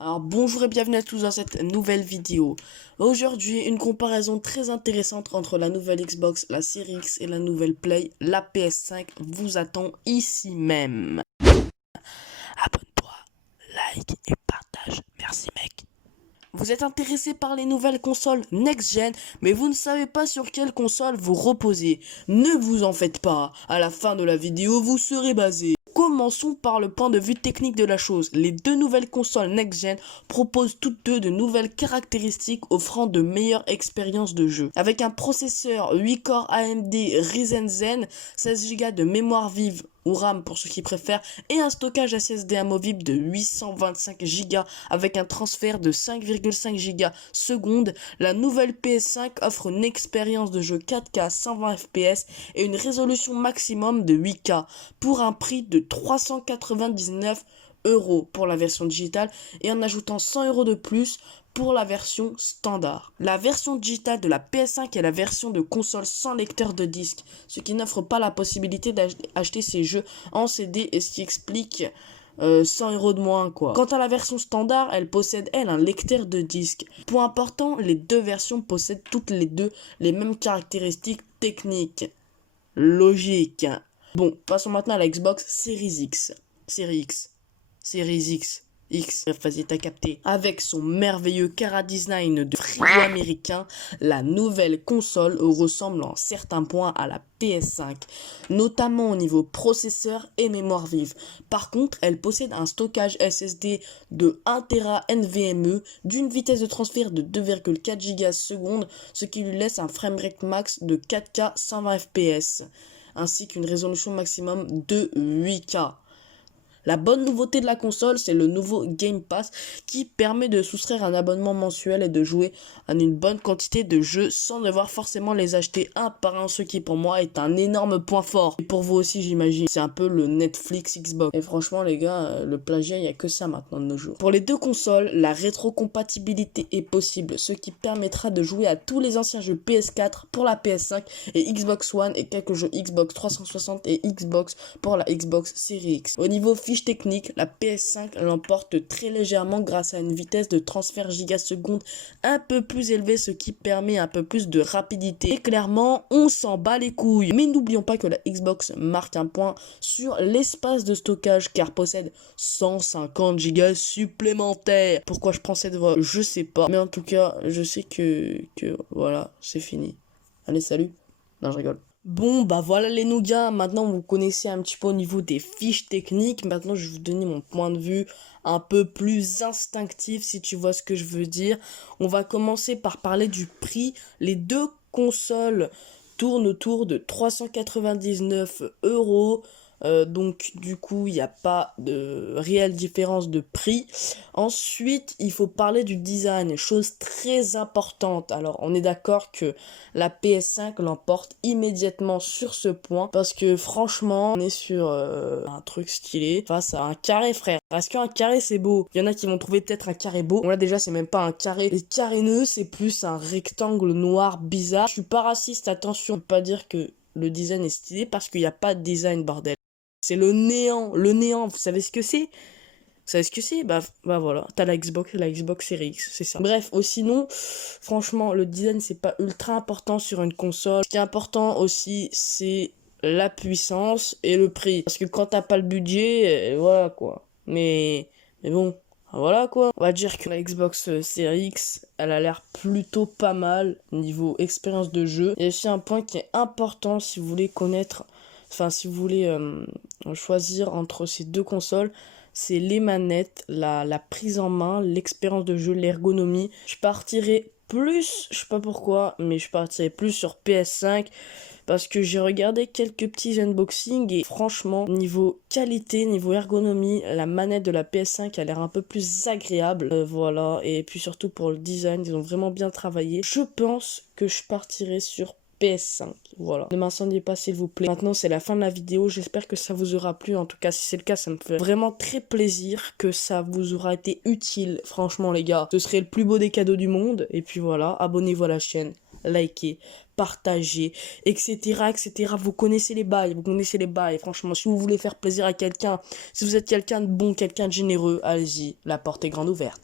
Alors bonjour et bienvenue à tous dans cette nouvelle vidéo. Aujourd'hui, une comparaison très intéressante entre la nouvelle Xbox, la Series X et la nouvelle Play, la PS5 vous attend ici même. Abonne-toi, like et partage. Merci mec. Vous êtes intéressé par les nouvelles consoles next-gen, mais vous ne savez pas sur quelle console vous reposez. Ne vous en faites pas, à la fin de la vidéo vous serez basé. Commençons par le point de vue technique de la chose. Les deux nouvelles consoles next-gen proposent toutes deux de nouvelles caractéristiques offrant de meilleures expériences de jeu. Avec un processeur 8 corps AMD Ryzen Zen, 16 Go de mémoire vive ou RAM pour ceux qui préfèrent, et un stockage SSD amovible de 825 Go avec un transfert de 5,5 Go seconde, la nouvelle PS5 offre une expérience de jeu 4K 120 fps et une résolution maximum de 8K pour un prix de 399 € pour la version digitale et en ajoutant 100 € de plus pour la version standard. La version digitale de la PS5 est la version de console sans lecteur de disque, ce qui n'offre pas la possibilité d'acheter ces jeux en CD et ce qui explique 100 € de moins quoi. Quant à la version standard, elle possède elle un lecteur de disque. Point important, les deux versions possèdent toutes les deux les mêmes caractéristiques techniques. Logique. Bon, passons maintenant à la Xbox Series X. Series X. Series X. X, vas-y, t'as capté. Avec son merveilleux cara design de frigo américain, la nouvelle console ressemble en certains points à la PS5, notamment au niveau processeur et mémoire vive. Par contre, elle possède un stockage SSD de 1 Tera NVMe d'une vitesse de transfert de 2,4 Go seconde, ce qui lui laisse un framerate max de 4K 120 fps, ainsi qu'une résolution maximum de 8K. La bonne nouveauté de la console, c'est le nouveau Game Pass qui permet de soustraire un abonnement mensuel et de jouer à une bonne quantité de jeux sans devoir forcément les acheter un par un, ce qui pour moi est un énorme point fort. Et pour vous aussi, j'imagine. C'est un peu le Netflix Xbox. Et franchement, les gars, le plagiat, il n'y a que ça maintenant de nos jours. Pour les deux consoles, la rétrocompatibilité est possible, ce qui permettra de jouer à tous les anciens jeux PS4 pour la PS5 et Xbox One et quelques jeux Xbox 360 et Xbox pour la Xbox Series X. Au niveau technique, la PS5 l'emporte très légèrement grâce à une vitesse de transfert gigaseconde un peu plus élevée, ce qui permet un peu plus de rapidité. Et clairement, on s'en bat les couilles. Mais n'oublions pas que la Xbox marque un point sur l'espace de stockage car possède 150 Go supplémentaires. Pourquoi je prends cette voix, je sais pas. Mais en tout cas, je sais que voilà, c'est fini. Allez, salut. Non, je rigole. Bon, bah voilà les nougats, maintenant vous connaissez un petit peu au niveau des fiches techniques, maintenant je vais vous donner mon point de vue un peu plus instinctif si tu vois ce que je veux dire. On va commencer par parler du prix. Les deux consoles tournent autour de 399 €. Donc du coup il n'y a pas de réelle différence de prix. Ensuite il faut parler du design, chose très importante. Alors on est d'accord que la PS5 l'emporte immédiatement sur ce point parce que franchement on est sur un truc stylé face à un carré, frère. Est-ce qu'un carré c'est beau? Il y en a qui vont trouver peut-être un carré beau. Bon là déjà c'est même pas un carré caréneux, c'est plus un rectangle noir bizarre. Je suis pas raciste, attention, je peux pas dire que le design est stylé parce qu'il n'y a pas de design, bordel. C'est le néant, vous savez ce que c'est? Vous savez ce que c'est? Bah voilà, t'as la Xbox Series X, c'est ça. Bref, sinon, franchement, le design, c'est pas ultra important sur une console. Ce qui est important aussi, c'est la puissance et le prix. Parce que quand t'as pas le budget, voilà quoi. Mais bon, voilà quoi. On va dire que la Xbox Series X, elle a l'air plutôt pas mal niveau expérience de jeu. Il y a aussi un point qui est important si vous voulez connaître, enfin si vous voulez choisir entre ces deux consoles, c'est les manettes, la prise en main, l'expérience de jeu, l'ergonomie. Je partirais plus, je sais pas pourquoi, mais je partirais plus sur PS5 parce que j'ai regardé quelques petits unboxings et franchement, niveau qualité, niveau ergonomie, la manette de la PS5 a l'air un peu plus agréable. Voilà, et puis surtout pour le design, ils ont vraiment bien travaillé. Je pense que je partirais sur PS5, voilà. Ne m'incendiez pas s'il vous plaît. Maintenant c'est la fin de la vidéo, j'espère que ça vous aura plu. En tout cas si c'est le cas, ça me fait vraiment très plaisir que ça vous aura été utile. Franchement les gars, ce serait le plus beau des cadeaux du monde. Et puis voilà, abonnez-vous à la chaîne. likez, partagez, etc., etc. Vous connaissez les bails, vous connaissez les bails. Franchement, si vous voulez faire plaisir à quelqu'un, si vous êtes quelqu'un de bon, quelqu'un de généreux, allez-y, la porte est grande ouverte.